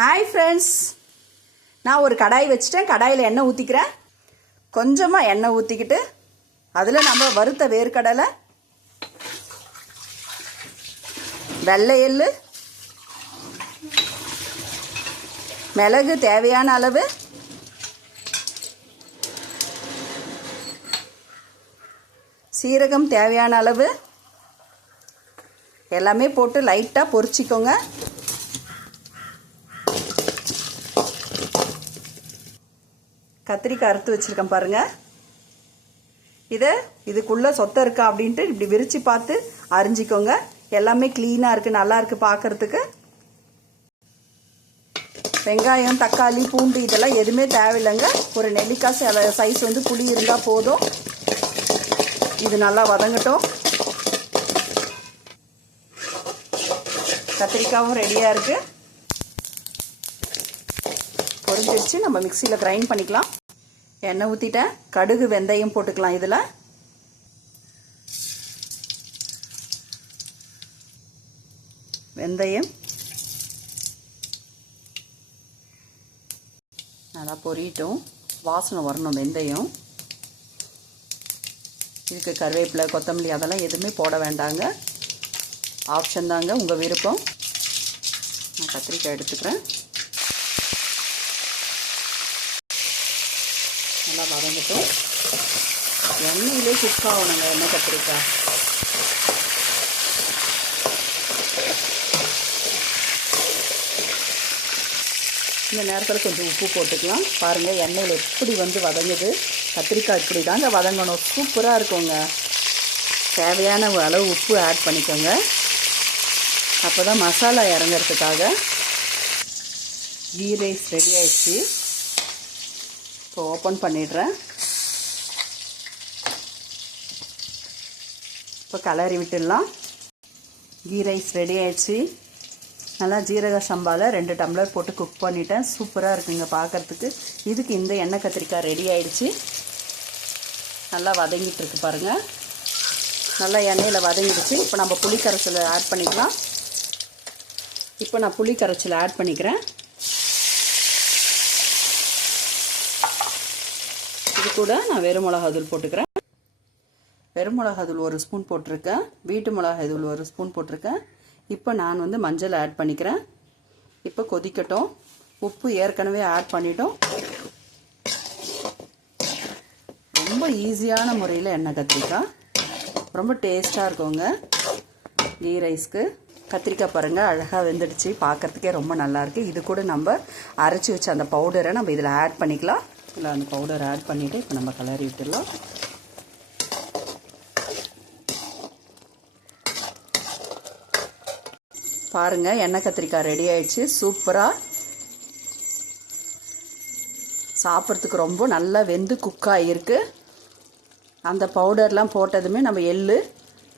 Hi friends, நான் ஒரு கடாய் வச்சுட்டேன். கடாயில் எண்ணெய் ஊற்றிக்கிறேன். கொஞ்சமாக எண்ணெய் ஊற்றிக்கிட்டு அதில் நம்ம வறுத்த வேர்க்கடலை, வெள்ளை எள்ளு, மிளகு தேவையான அளவு, சீரகம் தேவையான அளவு எல்லாமே போட்டு லைட்டாக பொரிச்சிக்கோங்க. கத்திரிக்காய் அறுத்து வச்சுருக்கேன் பாருங்கள். இதுக்குள்ளே சொத்தை இருக்கா அப்படின்ட்டு இப்படி விரித்து பார்த்து அரிஞ்சிக்கோங்க. எல்லாமே க்ளீனாக இருக்குது, நல்லா இருக்குது பார்க்குறதுக்கு. வெங்காயம், தக்காளி, பூண்டு இதெல்லாம் எதுவுமே தேவையில்லைங்க. ஒரு நெல்லிக்காய் சைஸ் வந்து புளி இருந்தால் போதும். இது நல்லா வதங்கட்டும். கத்திரிக்காயும் ரெடியாக இருக்குது. பொரிஞ்சிடுச்சு. நம்ம மிக்சியில் கிரைண்ட் பண்ணிக்கலாம். எண்ணெய் ஊற்றிட்டேன். கடுகு, வெந்தயம் போட்டுக்கலாம். இதில் வெந்தயம் நல்லா பொரியட்டும். வாசனை வரணும் வெந்தயம். இதுக்கு கருவேப்பிலை, கொத்தமல்லி அதெல்லாம் எதுவுமே போட வேண்டாங்க. ஆப்ஷன் தாங்க, உங்கள் விருப்பம். நான் கத்திரிக்காய் எடுத்துக்கிறேன். நல்லா வதங்கட்டும். எண்ணெயிலே குக் ஆகணுங்க எண்ணெய் கத்திரிக்காய். இந்த நேரத்தில் கொஞ்சம் உப்பு போட்டுக்கலாம். பாருங்கள் எண்ணெயில் எப்படி வந்து வதங்குது. கத்திரிக்காய் இப்படி தாங்க வதங்கணும். சூப்பராக இருக்குங்க. தேவையான அளவு உப்பு ஆட் பண்ணிக்கோங்க. அப்போ தான் மசாலா இறங்கிறதுக்காக. கீ ரைஸ் ரெடி ஆயிடுச்சு. இப்போ ஓப்பன் பண்ணிடுறேன். இப்போ கலரி விட்டுடலாம். கீ ரைஸ் ரெடி ஆயிடுச்சு. நல்லா ஜீரக சம்பாவில் 2 டம்ளர் போட்டு குக் பண்ணிட்டேன். சூப்பராக இருக்குங்க பார்க்குறதுக்கு. இதுக்கு இந்த எண்ணெய் கத்திரிக்காய் ரெடி ஆயிடுச்சு. நல்லா வதங்கிட்டு இருக்கு பாருங்கள். நல்லா எண்ணெயில் வதங்கிடுச்சு. இப்போ நம்ம புளி கரைசலை ஆட் பண்ணிக்கலாம். இப்போ நான் புளி கரைசலை ஆட் பண்ணிக்கிறேன். இது கூட நான் வெறும் மிளகாத்தூள் போட்டுக்கிறேன். வெறும் மிளகாத்தூள் 1 ஸ்பூன் போட்டிருக்கேன். வீட்டு மிளகாய்த்தூள் 1 ஸ்பூன் போட்டிருக்கேன். இப்போ நான் வந்து மஞ்சள் ஆட் பண்ணிக்கிறேன். இப்போ கொதிக்கட்டும். உப்பு ஏற்கனவே ஆட் பண்ணிட்டோம். ரொம்ப ஈஸியான முறையில் எண்ணெய் கத்திரிக்காய் ரொம்ப டேஸ்ட்டாக இருக்குங்க கீ ரைஸ்க்கு. கத்திரிக்காய் பாருங்கள் அழகாக வெந்துடுச்சு. பார்க்குறதுக்கே ரொம்ப நல்லாயிருக்கு. இது கூட நம்ம அரைச்சி வச்ச அந்த பவுடரை நம்ம இதில் ஆட் பண்ணிக்கலாம். இல்லை அந்த பவுடர் ஆட் பண்ணிவிட்டு இப்போ நம்ம கலரி விட்டுடலாம். பாருங்கள் எண்ணெய் கத்திரிக்காய் ரெடி ஆயிடுச்சு. சூப்பராக சாப்பிட்றதுக்கு ரொம்ப நல்லா வெந்து குக் ஆகிருக்கு. அந்த பவுடர்லாம் போட்டதுமே நம்ம எள்ளு,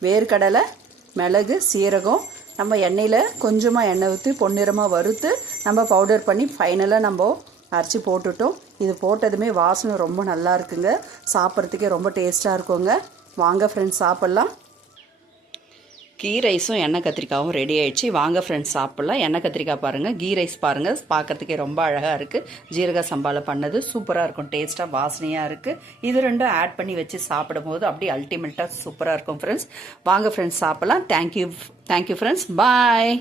வேர்க்கடலை, மிளகு, சீரகம் நம்ம எண்ணெயில் கொஞ்சமாக எண்ணெய் ஊற்றி பொன்னிறமாக வறுத்து நம்ம பவுடர் பண்ணி ஃபைனலாக நம்ம அரைச்சி போட்டுட்டோம். இது போட்டதுமே வாசனை ரொம்ப நல்லா இருக்குங்க. சாப்பிட்றதுக்கே ரொம்ப டேஸ்ட்டாக இருக்குங்க. வாங்க ஃப்ரெண்ட்ஸ் சாப்பிட்லாம். கீ ரைஸும் எண்ணெய் கத்திரிக்காயும் ரெடி ஆயிடுச்சு. வாங்க ஃப்ரெண்ட்ஸ் சாப்பிட்லாம். எண்ணெய் கத்திரிக்காய் பாருங்கள், கீ ரைஸ் பாருங்கள். பார்க்குறதுக்கே ரொம்ப அழகாக இருக்குது. ஜீரக சம்பாவில் பண்ணது சூப்பராக இருக்கும். டேஸ்ட்டாக வாசனையாக இருக்குது. இது ரெண்டும் ஆட் பண்ணி வச்சு சாப்பிடும் போது அப்படியே அல்டிமேட்டாக சூப்பராக இருக்கும் ஃப்ரெண்ட்ஸ். வாங்க ஃப்ரெண்ட்ஸ் சாப்பிட்லாம். Thank you friends. பாய்.